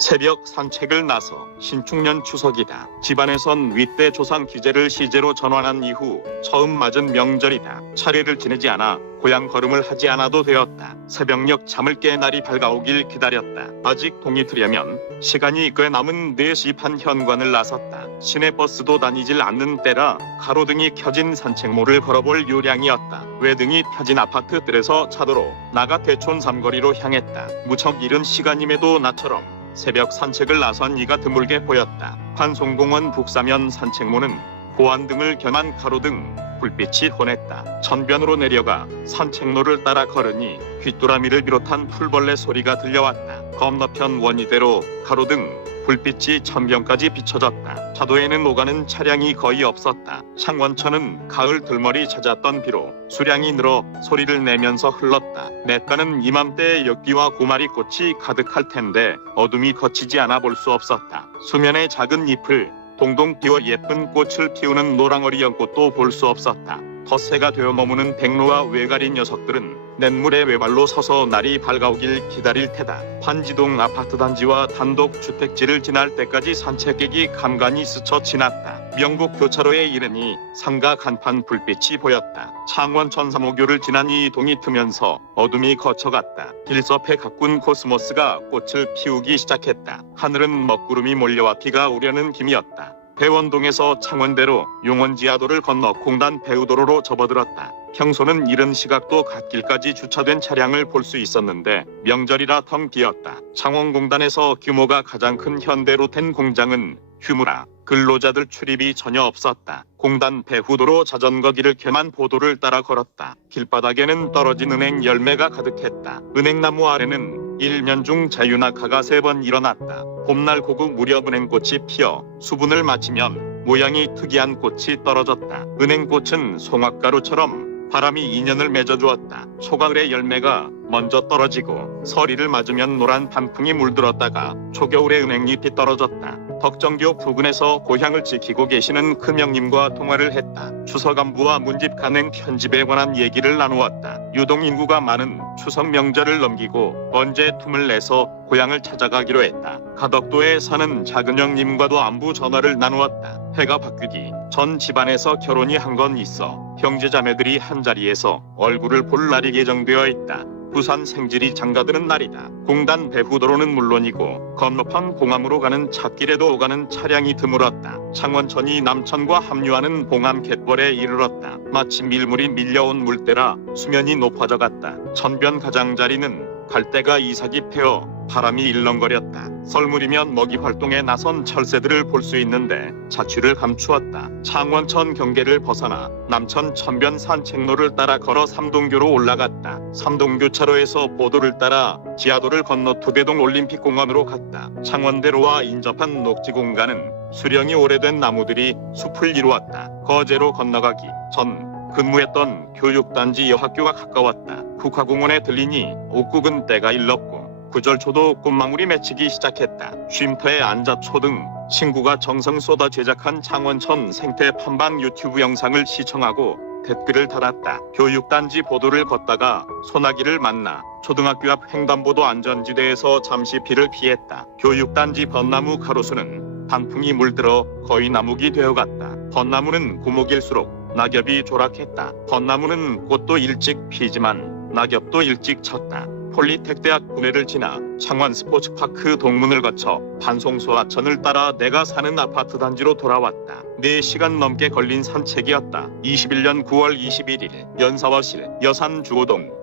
새벽 산책을 나서 신축년 추석이다. 집안에선 윗대 조상 기제를 시제로 전환한 이후 처음 맞은 명절이다. 차례를 지내지 않아 고향 걸음을 하지 않아도 되었다. 새벽녘 잠을 깨 날이 밝아오길 기다렸다. 아직 동이 트려면 시간이 꽤 남은 4시 반 현관을 나섰다. 시내 버스도 다니질 않는 때라 가로등이 켜진 산책로를 걸어볼 요량이었다. 외등이 펴진 아파트들에서 차도로 나가 대촌 삼거리로 향했다. 무척 이른 시간임에도 나처럼 새벽 산책을 나선 이가 드물게 보였다. 환송공원 북사면 산책로는 보안 등을 겨난 가로등 불빛이 혼했다. 전변으로 내려가 산책로를 따라 걸으니 귀뚜라미를 비롯한 풀벌레 소리가 들려왔다. 건너편 원이대로 가로등 불빛이 천변까지 비춰졌다. 차도에는 오가는 차량이 거의 없었다. 창원천은 가을 들머리 찾았던 비로 수량이 늘어 소리를 내면서 흘렀다. 냇가는 이맘때 역기와 고마리 꽃이 가득할 텐데 어둠이 거치지 않아 볼 수 없었다. 수면의 작은 잎을 동동 띄워 예쁜 꽃을 피우는 노랑어리 연꽃도 볼 수 없었다. 텃새가 되어 머무는 백로와 외가리 녀석들은 냇물에 외발로 서서 날이 밝아오길 기다릴 테다. 판지동 아파트 단지와 단독 주택지를 지날 때까지 산책객이 간간히 스쳐 지났다. 명곡 교차로에 이르니 상가 간판 불빛이 보였다. 창원천 삼호교를 지나니 동이 트면서 어둠이 거쳐갔다. 길섭에 가꾼 코스모스가 꽃을 피우기 시작했다. 하늘은 먹구름이 몰려와 비가 오려는 김이었다. 대원동에서 창원대로 용원지하도를 건너 공단 배우도로로 접어들었다. 평소는 이른 시각도 갓길까지 주차된 차량을 볼 수 있었는데 명절이라 텅 비었다. 창원공단에서 규모가 가장 큰 현대로텐 공장은 휴무라 근로자들 출입이 전혀 없었다. 공단 배후도로 자전거 길을 겨만 보도를 따라 걸었다. 길바닥에는 떨어진 은행 열매가 가득했다. 은행나무 아래는 일년 중 자유낙하가 세 번 일어났다. 봄날 고구 무렵 은행꽃이 피어 수분을 마치면 모양이 특이한 꽃이 떨어졌다. 은행꽃은 송악가루처럼 바람이 인연을 맺어주었다. 초가을의 열매가 먼저 떨어지고 서리를 맞으면 노란 단풍이 물들었다가 초겨울에 은행잎이 떨어졌다. 덕정교 부근에서 고향을 지키고 계시는 큰형님과 통화를 했다. 추석 안부와 문집 간행 편집에 관한 얘기를 나누었다. 유동 인구가 많은 추석 명절을 넘기고 언제 틈을 내서 고향을 찾아가기로 했다. 가덕도에 사는 작은 형님과도 안부 전화를 나누었다. 해가 바뀌기 전 집안에서 결혼이 한 건 있어 형제자매들이 한 자리에서 얼굴을 볼 날이 예정되어 있다. 부산 생질이 장가드는 날이다. 공단 배후도로는 물론이고 건너편 공암으로 가는 찻길에도 오가는 차량이 드물었다. 창원천이 남천과 합류하는 봉암 갯벌에 이르렀다. 마치 밀물이 밀려온 물때라 수면이 높아져 갔다. 천변 가장자리는 갈대가 이삭이 패어 바람이 일렁거렸다. 설물이면 먹이 활동에 나선 철새들을 볼 수 있는데 자취를 감추었다. 창원천 경계를 벗어나 남천 천변 산책로를 따라 걸어 삼동교로 올라갔다. 삼동교 차로에서 보도를 따라 지하도를 건너 투배동 올림픽공원으로 갔다. 창원대로와 인접한 녹지 공간은 수령이 오래된 나무들이 숲을 이루었다. 거제로 건너가기 전 근무했던 교육단지 여학교가 가까웠다. 국화공원에 들리니 옥국은 때가 일렀고 구절초도 꽃망울이 맺히기 시작했다. 쉼터에 앉아 초등 친구가 정성 쏟아 제작한 창원천 생태 판방 유튜브 영상을 시청하고 댓글을 달았다. 교육단지 보도를 걷다가 소나기를 만나 초등학교 앞 횡단보도 안전지대에서 잠시 비를 피했다. 교육단지 벚나무 가로수는 단풍이 물들어 거의 나무기 되어갔다. 벚나무는 고목일수록 낙엽이 조락했다. 벚나무는 꽃도 일찍 피지만 낙엽도 일찍 쳤다. 폴리텍대학 구례를 지나 창원 스포츠파크 동문을 거쳐 반송소 하천을 따라 내가 사는 아파트 단지로 돌아왔다. 4시간 넘게 걸린 산책이었다. 21년 9월 21일 연사와실 여산 주호동